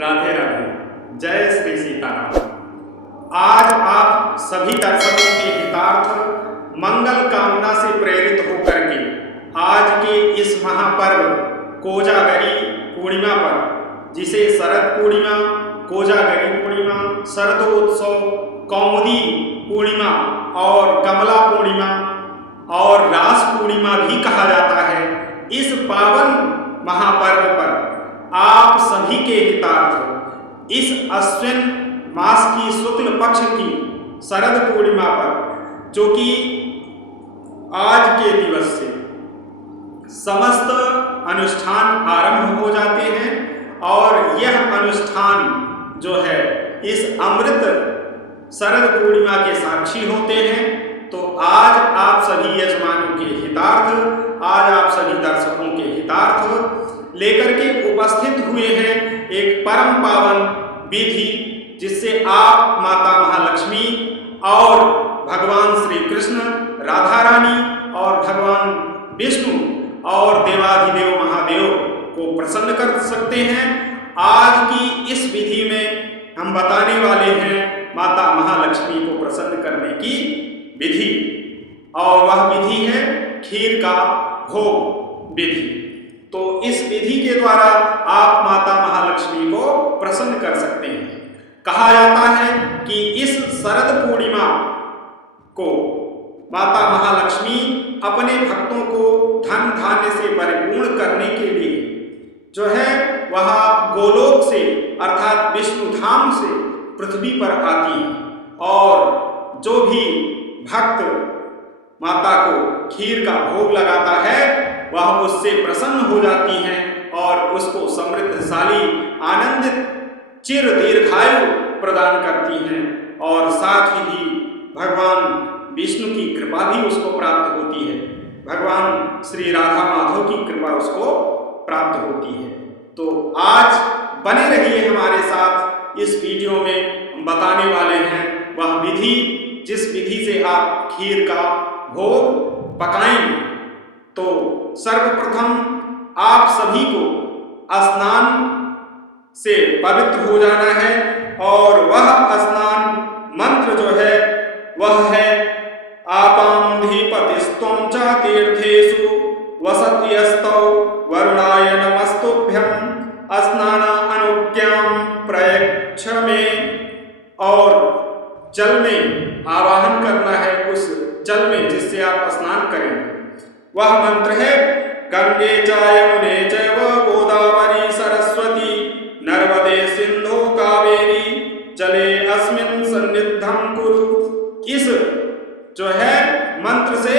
राधे राधे। जय श्री सीताराम। आज आप सभी दर्शकों के हितार्थ मंगल कामना से प्रेरित होकर के आज के इस महापर्व कोजागरी पूर्णिमा पर, जिसे शरद पूर्णिमा, कोजागरी पूर्णिमा, शरदोत्सव, कौमुदी पूर्णिमा और कमला पूर्णिमा और रास पूर्णिमा भी कहा जाता है, इस पावन महापर्व पर आप सभी के हितार्थ इस अश्विन मास की शुक्ल पक्ष की शरद पूर्णिमा पर, जो कि आज के दिवस से समस्त अनुष्ठान आरंभ हो जाते हैं और यह अनुष्ठान जो है इस अमृत शरद पूर्णिमा के साक्षी होते हैं। तो आज आप सभी यजमानों के हितार्थ, आज आप सभी दर्शकों के हितार्थ लेकर के उपस्थित हुए हैं एक परम पावन विधि, जिससे आप माता महालक्ष्मी और भगवान श्री कृष्ण, राधा रानी और भगवान विष्णु और देवाधिदेव महादेव को प्रसन्न कर सकते हैं। आज की इस विधि में हम बताने वाले हैं माता महालक्ष्मी को प्रसन्न करने की विधि, और वह विधि है खीर का भोग विधि। तो इस विधि के द्वारा आप माता महालक्ष्मी को प्रसन्न कर सकते हैं। कहा जाता है कि इस शरद पूर्णिमा को माता महालक्ष्मी अपने भक्तों को धन धान्य से परिपूर्ण करने के लिए जो है वह गोलोक से अर्थात विष्णु धाम से पृथ्वी पर आती है, और जो भी भक्त माता को खीर का भोग लगाता है वह उससे प्रसन्न हो जाती हैं और उसको समृद्धशाली, आनंदित, चिर दीर्घायु प्रदान करती हैं, और साथ ही भगवान विष्णु की कृपा भी उसको प्राप्त होती है, भगवान श्री राधा माधव की कृपा उसको प्राप्त होती है। तो आज बने रहिए हमारे साथ, इस वीडियो में हम बताने वाले हैं वह विधि जिस विधि से आप खीर का भोग पकाएंगे। तो सर्वप्रथम आप सभी को स्नान से पवित्र हो जाना है, और वह स्नान मंत्र जो है वह है आपांधिपतिस्त्वं च तीर्थेषु वसत्यस्तौ वरुणाय नमस्तुभ्यं स्नान अनुज्ञां प्रयच्छ मे। और जल में आवाहन करना है उस जल में जिससे आप स्नान करें। वह मंत्र है गंगे च यमुने चैव गोदावरी सरस्वती नर्मदे सिंधु कावेरी जले अस्मिन् सन्निधं कुरु। इस जो है मंत्र से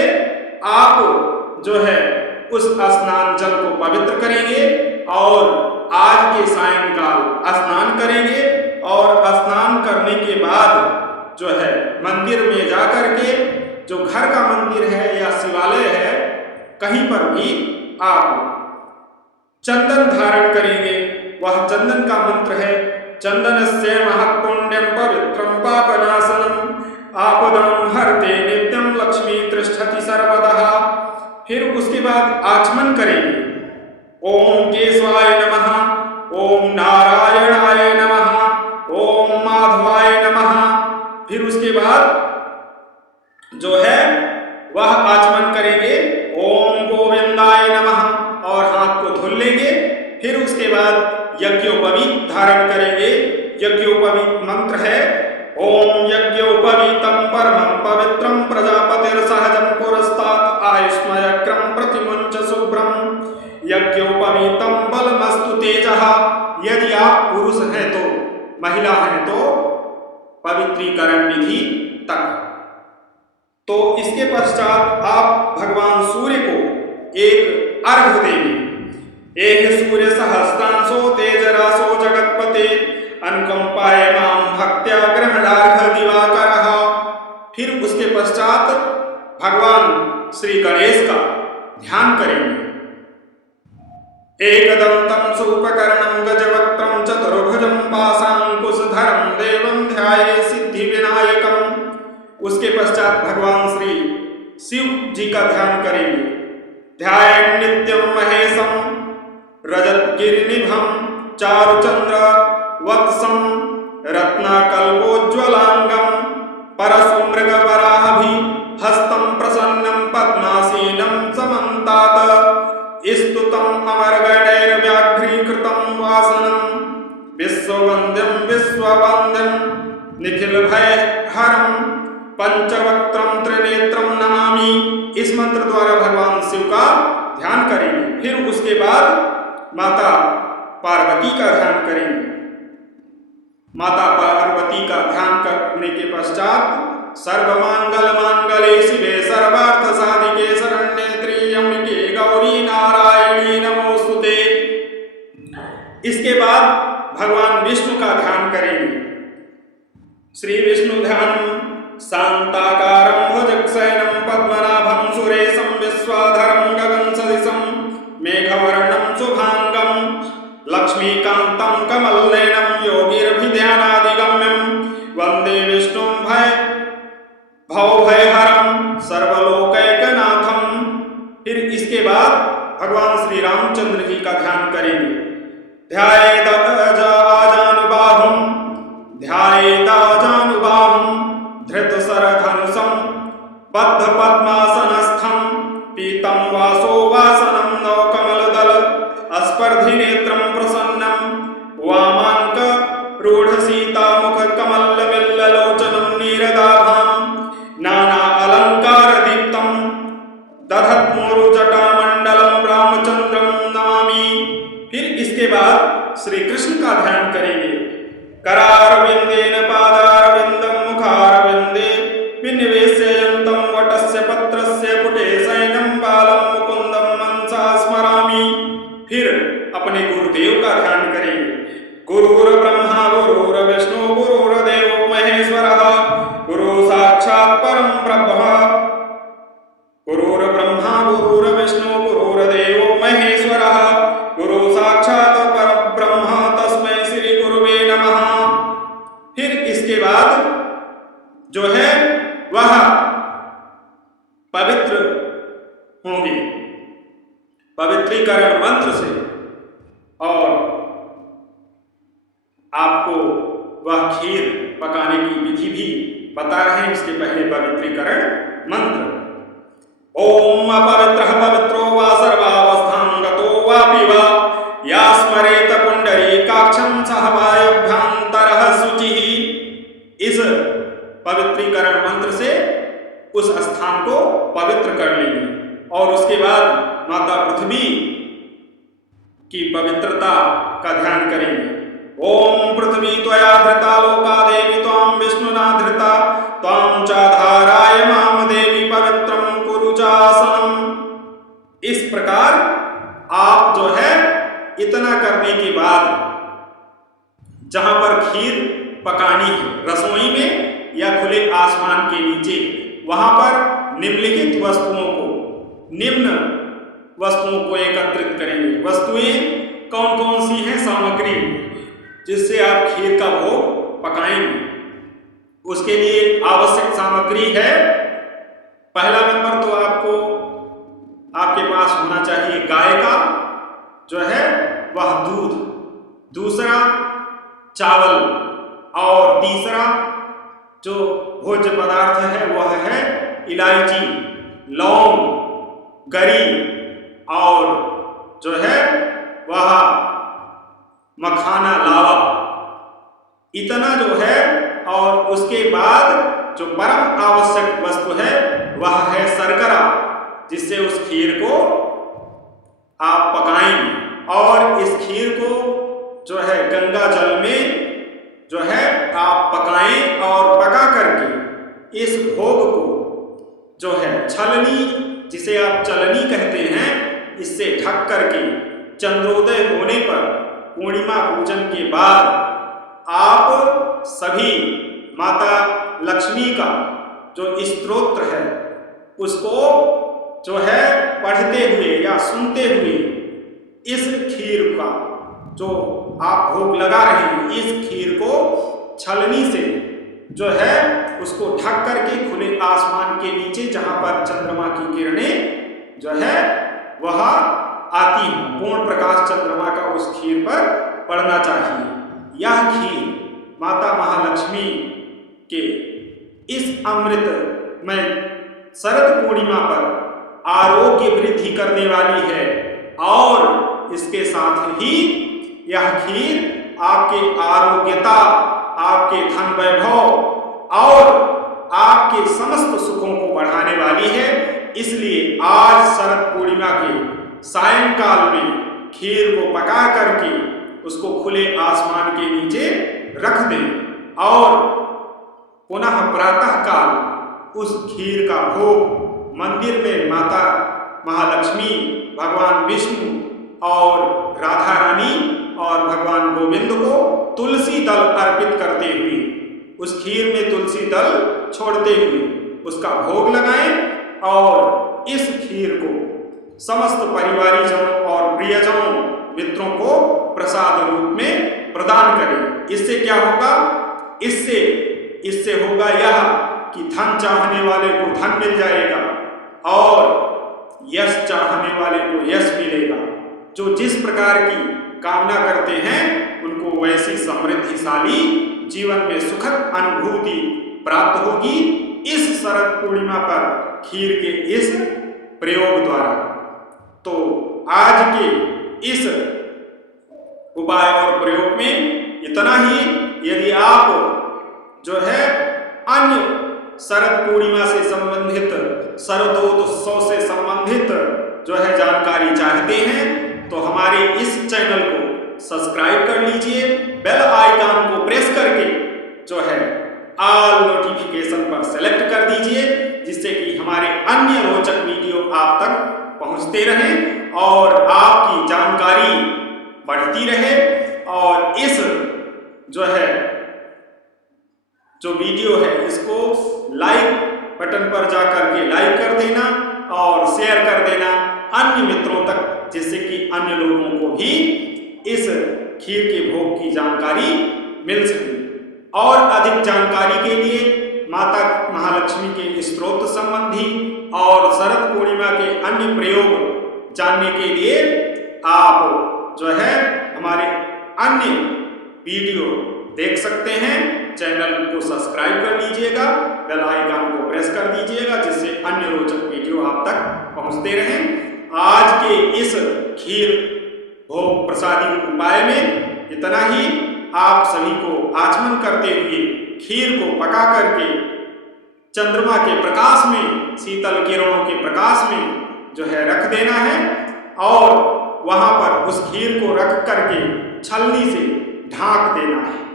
आप जो है उस स्नान जल को पवित्र करेंगे और आज के सायंकाल स्नान करेंगे, और स्नान करने के बाद जो है मंदिर में जाकर के, जो घर का मंदिर है या शिवालय है, कहीं पर भी आप चंदन धारण करेंगे। वह चंदन का मंत्र है चंदनस्य महत्पुण्यं पवित्रं पापनाशनम् आपदं हरते नित्यं लक्ष्मी तिष्ठति सर्वदा। फिर उसके बाद आचमन करेंगे ओम केशवाय नमः, ओम नारायणाय नमः, ओम माधवाय नमः। फिर उसके बाद जो है वह आचमन करेंगे ओम गोविंदाय नमः और हाथ को धुल लेंगे। फिर उसके बाद यज्ञोपवीत धारण करेंगे। यज्ञोपवीत मंत्र है ओम यज्ञोपवीतं परमं पवित्रं प्रजापतिर्सहजं पुरस्तात् आयुष्मयक्रं प्रतिमुञ्च शुभ्रं यज्ञोपवीतं बलमस्तु तेजः। यदि आप पुरुष हैं तो, महिला हैं तो पवित्रीकरण विधि तक। तो इसके पश्चात आप भगवान सूर्य को एक अर्घ्य देंगे। एह सूर्य सहस्रांशो तेजरासो जगत्पते अनुकंपाय मां भक्त्या ग्रहणार्घ दिवाकरः। फिर उसके पश्चात भगवान श्री गणेश का ध्यान करेंगे। एकदंतं सूपकर्णं गजवक्त्रं चतुर्भुजं पाशांकुशधरं देवं ध्याये सिद्धिविनायकम्। उसके पश्चात भगवान श्री शिव जी का ध्यान करेंगे। ध्यायेन् नित्यं महेशं रजत गिरिनिभं चारुचंद्र वत्सं रत्नाकल्पोज्ज्वलांगं परशुमृगवराभि हस्तं प्रसन्नं पद्मासीनं समन्तात् स्तुतं अमरगणैर्व्याघ्रीकृतं वासनं विश्ववन्द्यं विश्ववन्द्यं निखिलभयहरं पंचवक्त्रं त्रिनेत्रं नमामि। इस मंत्र द्वारा भगवान शिव का ध्यान करेंगे। फिर उसके बाद माता पार्वती का ध्यान करेंगे। माता पार्वती का ध्यान करने के पश्चात सर्वमंगल मांगल्ये शिवे सर्वार्थ साधिके शरण्ये त्र्यंबके गौरी नारायणी नमोस्तुते। इसके बाद भगवान विष्णु का ध्यान करेंगे। श्री विष्णु ध्यान शांताकारं भुजगशयनं पद्मनाभं सुरेशं विश्वाधरं गगनसदृशं मेघवर्णं शुभांगं लक्ष्मीकान्तं कमलनयनं योगिरभिध्यानादिगम्यं वन्दे विष्णुं भवभयहरं सर्वलोकैकनाथं। फिर इसके बाद भगवान श्री रामचंद्र जी का ध्यान करेंगे। ध्यायेदाजानुबाहुं धृतशरधनुषं बद्धपद्मासनस्थं पीतं वासोवासनं नवकमलदल स्पर्धिनेत्रं प्रसन्नं वामाङ्करूढसीतामुखकमलविल्ललोचनं नीरदाभां नानालङ्कारदीप्तं दधत्मोरुजटामण्डलं रामचन्द्रं नमामि। फिर इसके बाद श्री कृष्ण का ध्यान करेंगे। करारविंदेन पादारविंदं मुखारविंदे विनिवेशयन्तं वटस्य पत्रस्य पुटे शयनं बालं मुकुन्दं मनसा स्मरामि। फिर अपने गुरुदेव का ध्यान करेंगे। गुरुर्ब्रह्मा गुरुर्विष्णु गुरुर्देवो महेश्वरः गुरु साक्षात् परं ब्रह्म। गुरुर्ब्रह्मा गुरुर्विष्णु गुरुर्देवो महेश्वरः गुरु साक्षात् परब्रह्म तस्मै श्री गुरुवे नमः। फिर इसके बाद जो है वह पवित्र होंगे पवित्रीकरण मंत्र से, और आपको वह खीर पकाने की विधि भी बता रहे हैं। इसके पहले पवित्रीकरण मंत्र। ओम अपवित्रः पवित्रो वा सर्वावस्थां गतो वापि वा या स्मरेत पुंडरीकाक्षं सह वायुभ्यन्तरः शुचिः। इस पवित्रीकरण मंत्र से उस स्थान को पवित्र कर लेंगे। और उसके बाद माता पृथ्वी की पवित्रता का ध्यान करेंगे। ओम पृथ्वी त्वया धृता लोका देवी त्वां विष्णुना धृता त्वां चाधाराय माम देवी पवित्रं कुरु चासनम्। इस प्रकार आप जो है इतना करने के बाद जहां पर खीर पकानी है रसोई में या खुले आसमान के नीचे, वहां पर निम्नलिखित निम्न वस्तुओं को एकत्रित करेंगे। वस्तुएं कौन कौन सी हैं? सामग्री जिससे आप खीर का भोग पकाएंगे। उसके लिए आवश्यक सामग्री है, पहला नंबर तो आपके पास होना चाहिए गाय का जो है वह दूध, दूसरा चावल, और तीसरा जो भोज्य पदार्थ है वह है इलायची, लौंग, गरी, और जो है वह मखाना लावा, इतना जो है। और उसके बाद जो परम आवश्यक वस्तु है वह है शर्करा, जिससे उस खीर को आप पकाएंगे। और इस खीर को जो है गंगा जल में जो है आप पकाएं, और पका करके इस भोग को जो है छलनी, जिसे आप चलनी कहते हैं, इससे ढक करके चंद्रोदय होने पर पूर्णिमा पूजन के बाद आप सभी माता लक्ष्मी का जो स्तोत्र है उसको जो है पढ़ते हुए या सुनते हुए इस खीर का जो आप भोग लगा रहे हैं, इस खीर को छलनी से जो है उसको ढक करके खुले आसमान के नीचे, जहां पर चंद्रमा की किरणें जो है वह आती हैं, पूर्ण प्रकाश चंद्रमा का उस खीर पर पड़ना चाहिए। यह खीर माता महालक्ष्मी के इस अमृत में शरद पूर्णिमा पर आरोग्य वृद्धि करने वाली है और इसके साथ ही यह खीर आपके आरोग्यता, आपके धन वैभव और आपके समस्त सुखों को बढ़ाने वाली है। इसलिए आज शरद पूर्णिमा के सायंकाल में खीर को पका करके उसको खुले आसमान के नीचे रख दें और पुनः प्रातः काल उस खीर का भोग मंदिर में माता महालक्ष्मी, भगवान विष्णु और राधा रानी और भगवान गोविंद को तुलसी दल अर्पित करते हुए, उस खीर में तुलसी दल छोड़ते हुए उसका भोग लगाएं और इस खीर को समस्त परिवारीजनों और प्रियजनों, मित्रों को प्रसाद रूप में प्रदान करें। इससे क्या होगा? इससे होगा यह कि धन चाहने वाले को धन मिल जाएगा और यश चाहने वाले को यश मिलेगा। जो जिस प्रकार की कामना करते हैं उनको वैसी समृद्धिशाली जीवन में सुखद अनुभूति प्राप्त होगी इस शरद पूर्णिमा पर खीर के इस प्रयोग द्वारा। तो आज के इस उपाय और प्रयोग में इतना ही। यदि आप जो है अन्य शरद पूर्णिमा से संबंधित, शरदोत्सव से संबंधित जो है जानकारी चाहते हैं तो हमारे इस चैनल को सब्सक्राइब कर लीजिए, बेल आइकन को प्रेस करके जो है ऑल नोटिफिकेशन पर सेलेक्ट कर दीजिए, जिससे कि हमारे अन्य रोचक वीडियो आप तक पहुंचते रहें और आपकी जानकारी बढ़ती रहे। और इस जो वीडियो है इसको लाइक बटन पर जाकर के लाइक कर देना और शेयर कर देना अन्य मित्रों तक, जिससे कि अन्य लोगों को भी इस खीर के भोग की जानकारी मिल सके। और अधिक जानकारी के लिए माता महालक्ष्मी के स्तोत्र संबंधी और शरद पूर्णिमा के अन्य प्रयोग जानने के लिए आप जो है हमारे अन्य वीडियो देख सकते हैं। चैनल को सब्सक्राइब कर लीजिएगा, बेल आइकन को प्रेस कर दीजिएगा, जिससे अन्य रोचक वीडियो आप तक पहुंचते रहें। आज के इस खीर भोग प्रसादी उपाय में इतना ही। आप सभी को आचमन करते हुए खीर को पका करके चंद्रमा के प्रकाश में, शीतल किरणों के प्रकाश में जो है रख देना है और वहां पर उस खीर को रख करके छलनी से ढांक देना है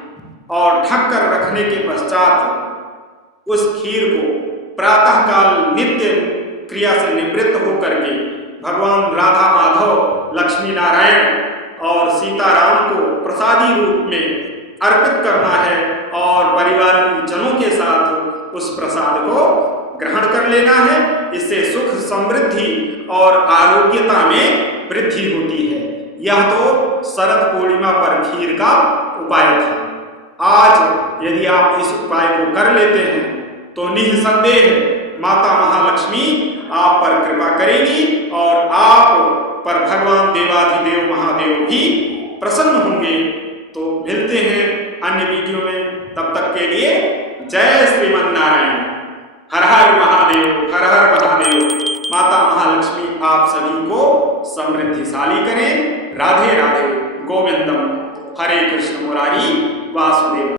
और ढक कर रखने के पश्चात उस खीर को प्रातः काल नित्य क्रिया से निवृत्त होकर के भगवान राधा माधव, लक्ष्मी नारायण और सीताराम को प्रसादी रूप में अर्पित करना है और परिवार जनों के साथ उस प्रसाद को ग्रहण कर लेना है। इससे सुख, समृद्धि और आरोग्यता में वृद्धि होती है। यह तो शरद पूर्णिमा पर खीर का उपाय था। आज यदि आप इस उपाय को कर लेते हैं तो निसंदेह माता महालक्ष्मी आप पर कृपा करेगी और आप पर भगवान देवाधिदेव महादेव भी प्रसन्न होंगे। तो मिलते हैं अन्य वीडियो में, तब तक के लिए जय श्रीमन नारायण। हर हर महादेव, हर हर महादेव। माता महालक्ष्मी आप सभी को समृद्धिशाली करें। राधे राधे। गोविंदम। हरे कृष्ण मुरारी वासुदेव।